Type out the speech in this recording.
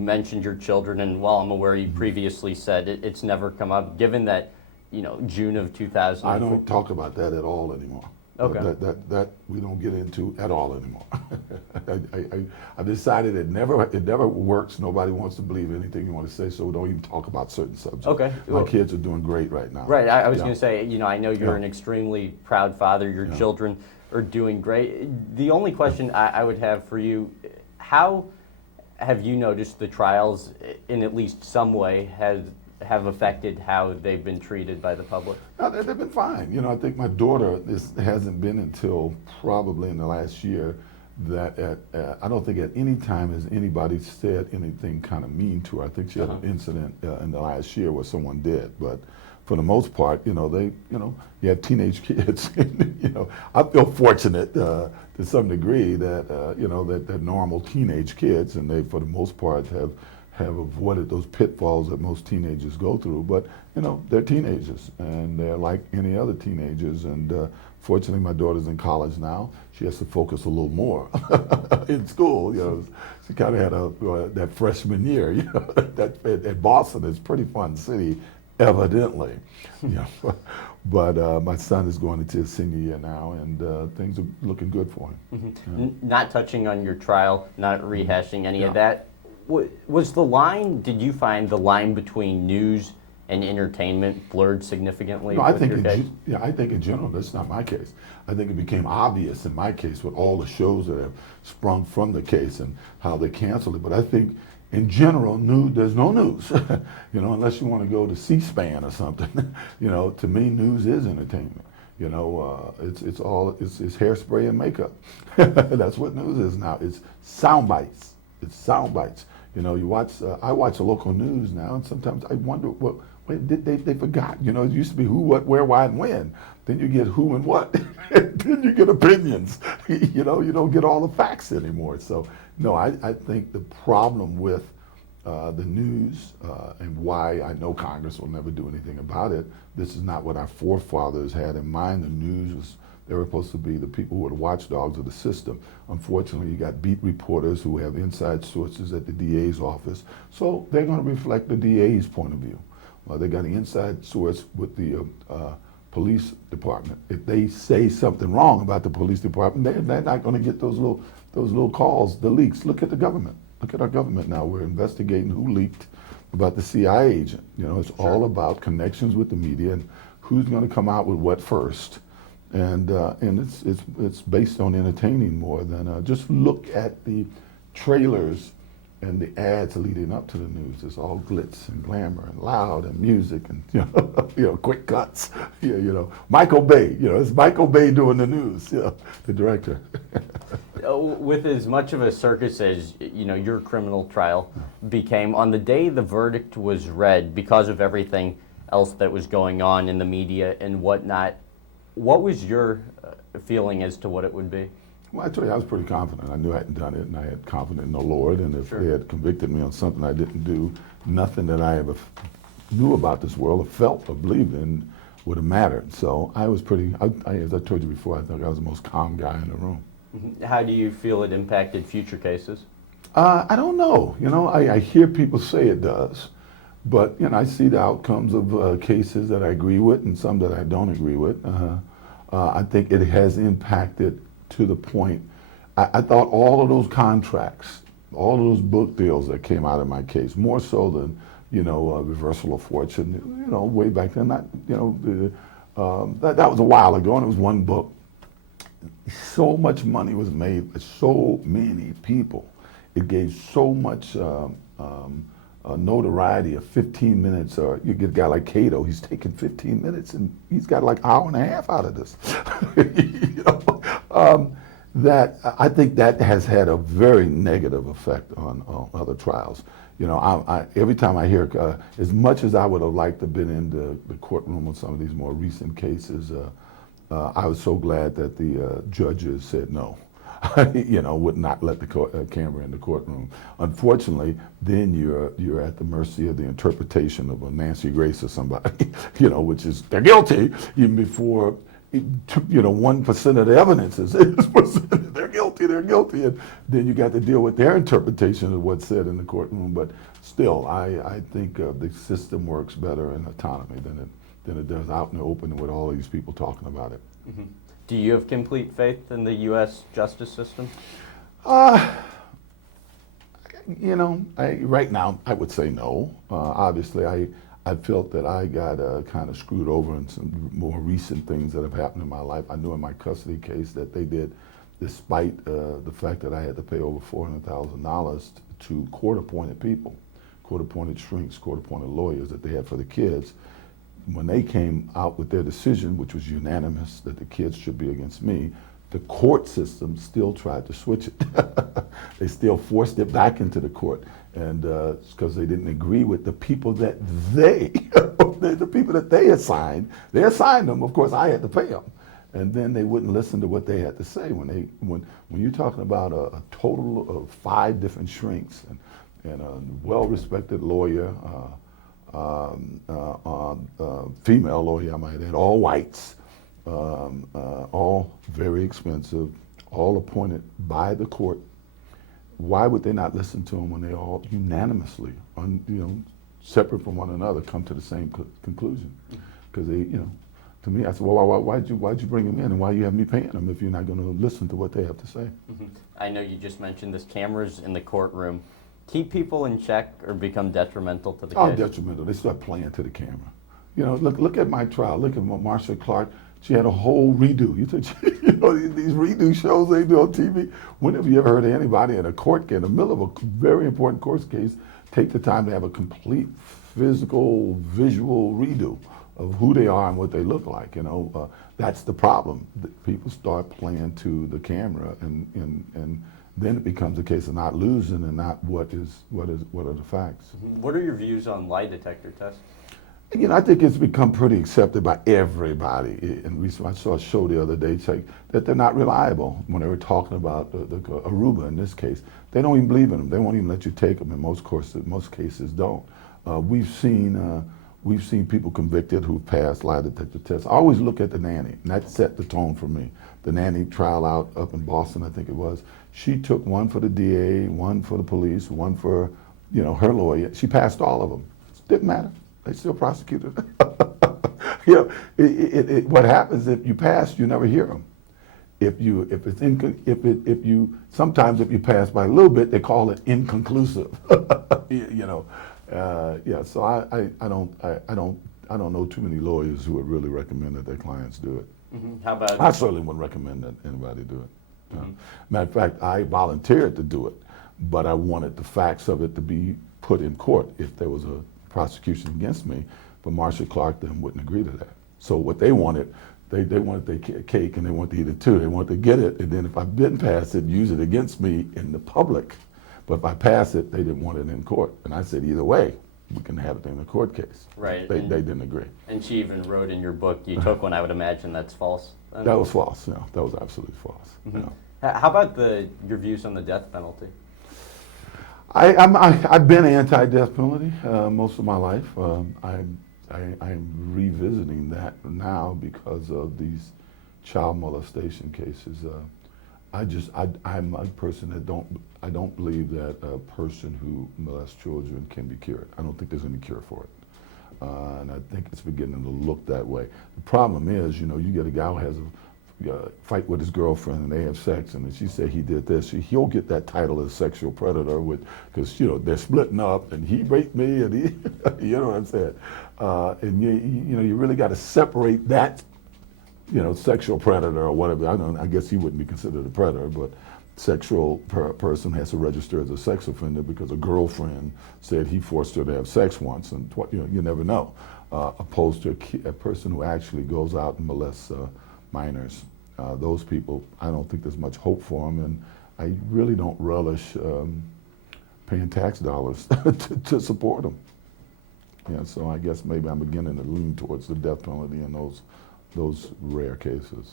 You mentioned your children, and while I'm aware you previously said it's never come up, given that, June of 2000. I don't talk about that at all anymore. Okay. That we don't get into at all anymore. I decided it never works. Nobody wants to believe anything you want to say, so we don't even talk about certain subjects. Okay. My kids are doing great right now. Right. I was Yeah. going to say, I know you're an extremely proud father. Your children are doing great. The only question I would have for you, how have you noticed the trials in at least some way have affected how they've been treated by the public? No, they've been fine. I think my daughter, this hasn't been until probably in the last year that I don't think at any time has anybody said anything kind of mean to her. I think she had an incident in the last year where someone did, but for the most part, you have teenage kids. I feel fortunate to some degree that that they're normal teenage kids, and they, for the most part, have avoided those pitfalls that most teenagers go through. But they're teenagers, and they're like any other teenagers. And fortunately, my daughter's in college now. She has to focus a little more in school. She kind of had that freshman year. That at Boston is a pretty fun city, evidently. But my son is going into his senior year now, and things are looking good for him. Mm-hmm. Not touching on your trial, not rehashing any of that. Was the line, did you find the line between news and entertainment blurred significantly? No, I think in general, that's not my case. I think it became obvious in my case with all the shows that have sprung from the case and how they canceled it. But I think in general, there's no news, unless you want to go to C-SPAN or something. To me, news is entertainment. It's hairspray and makeup. That's what news is now. It's sound bites. It's sound bites. You watch. I watch the local news now, and sometimes I wonder, they forgot. It used to be who, what, where, why, and when. Then you get who and what. Then you get opinions. You don't get all the facts anymore. So no, I think the problem with the news and why I know Congress will never do anything about it. This is not what our forefathers had in mind. The news they were supposed to be the people who were the watchdogs of the system. Unfortunately, you got beat reporters who have inside sources at the DA's office, so they're going to reflect the DA's point of view. They got an inside source with the police department. If they say something wrong about the police department, they're not going to get those little calls, the leaks. Look at the government. Look at our government now. We're investigating who leaked about the CIA agent. It's all about connections with the media and who's going to come out with what first. And it's based on entertaining more than just look at the trailers and the ads leading up to the news. It's all glitz and glamour and loud and music and quick cuts. Michael Bay. It's Michael Bay doing the news. The director. With as much of a circus as your criminal trial became, on the day the verdict was read, because of everything else that was going on in the media and whatnot, what was your feeling as to what it would be? Well, I tell you, I was pretty confident. I knew I hadn't done it, and I had confidence in the Lord. And if they had convicted me on something I didn't do, nothing that I ever knew about this world or felt or believed in would have mattered. So I was pretty, as I told you before, I thought I was the most calm guy in the room. Mm-hmm. How do you feel it impacted future cases? I don't know. I hear people say it does. But I see the outcomes of cases that I agree with and some that I don't agree with. I think it has impacted to the point. I thought all of those contracts, all of those book deals that came out of my case, more so than reversal of fortune. Way back then. That was a while ago, and it was one book. So much money was made by so many people. It gave so much. Notoriety of 15 minutes, or you get a guy like Cato, he's taking 15 minutes and he's got like an hour and a half out of this. That I think that has had a very negative effect on other trials. Every time I hear, as much as I would have liked to have been in the courtroom on some of these more recent cases, I was so glad that the judges said no. Would not let the camera in the courtroom. Unfortunately, then you're at the mercy of the interpretation of a Nancy Grace or somebody, which is they're guilty even before 1% of the evidence is presented. They're you're guilty, and then you got to deal with their interpretation of what's said in the courtroom. But still, I think the system works better in autonomy than it does out in the open with all these people talking about it. Mm-hmm. Do you have complete faith in the U.S. justice system? You know, right now I would say no. Obviously, I felt that I got kind of screwed over in some more recent things that have happened in my life. I knew in my custody case that they did, despite the fact that I had to pay over $400,000 to court-appointed people, court-appointed shrinks, court-appointed lawyers that they had for the kids. When they came out with their decision, which was unanimous, that the kids should be against me, the court system still tried to switch it. They still forced it back into the court, and because they didn't agree with the people that the people that they assigned them. Of course, I had to pay them, and then they wouldn't listen to what they had to say. When you're talking about a total of 5 different shrinks and a well-respected lawyer, female lawyer, I might add, all whites. All very expensive, all appointed by the court. Why would they not listen to them when they all unanimously, separate from one another, come to the same conclusion? Because they, to me, I said, well, why'd you bring them in, and why you have me paying them if you're not going to listen to what they have to say? Mm-hmm. I know you just mentioned this cameras in the courtroom. Keep people in check or become detrimental to the case? Oh, detrimental. They start playing to the camera. Look at my trial. Look at Marsha Clark. She had a whole redo. These redo shows they do on TV. When have you ever heard of anybody in a court case, in the middle of a very important court case, take the time to have a complete physical, visual redo of who they are and what they look like? That's the problem. People start playing to the camera, and then it becomes a case of not losing and not what are the facts. What are your views on lie detector tests? I think it's become pretty accepted by everybody. And I saw a show the other day saying that they're not reliable when they were talking about the Aruba in this case. They don't even believe in them. They won't even let you take them. In most cases don't. We've seen people convicted who've passed lie detector tests. I always look at the nanny, and that set the tone for me. The nanny trial out up in Boston, I think it was. She took one for the DA, one for the police, one for her lawyer. She passed all of them. It didn't matter. They still prosecuted her. What happens if you pass, you never hear them. Sometimes if you pass by a little bit, they call it inconclusive. So I don't know too many lawyers who would really recommend that their clients do it. Mm-hmm. How about? I certainly wouldn't recommend that anybody do it. Mm-hmm. Matter of fact, I volunteered to do it, but I wanted the facts of it to be put in court if there was a prosecution against me, but Marsha Clark then wouldn't agree to that. So what they wanted, they wanted their cake and they wanted to eat it too. They wanted to get it, and then if I didn't pass it, use it against me in the public. But if I pass it, they didn't want it in court. And I said, either way, we can have it in a court case. Right. They didn't agree. And she even wrote in your book, you took one, I would imagine that's false. That was false. That was absolutely false. Mm-hmm. How about your views on the death penalty? I've been anti-death penalty most of my life. I'm revisiting that now because of these child molestation cases. I'm a person that I don't believe that a person who molests children can be cured. I don't think there's any cure for it. And I think it's beginning to look that way. The problem is, you get a guy who has a fight with his girlfriend and they have sex, and she said he did this. He'll get that title as sexual predator because they're splitting up and he raped me and he, you know what I'm saying? And you really got to separate that, sexual predator or whatever. I guess he wouldn't be considered a predator, but sexual person has to register as a sex offender because a girlfriend said he forced her to have sex once, and you never know. Opposed to a person who actually goes out and molests minors. Those people, I don't think there's much hope for them, and I really don't relish paying tax dollars to support them. So I guess maybe I'm beginning to lean towards the death penalty in those rare cases.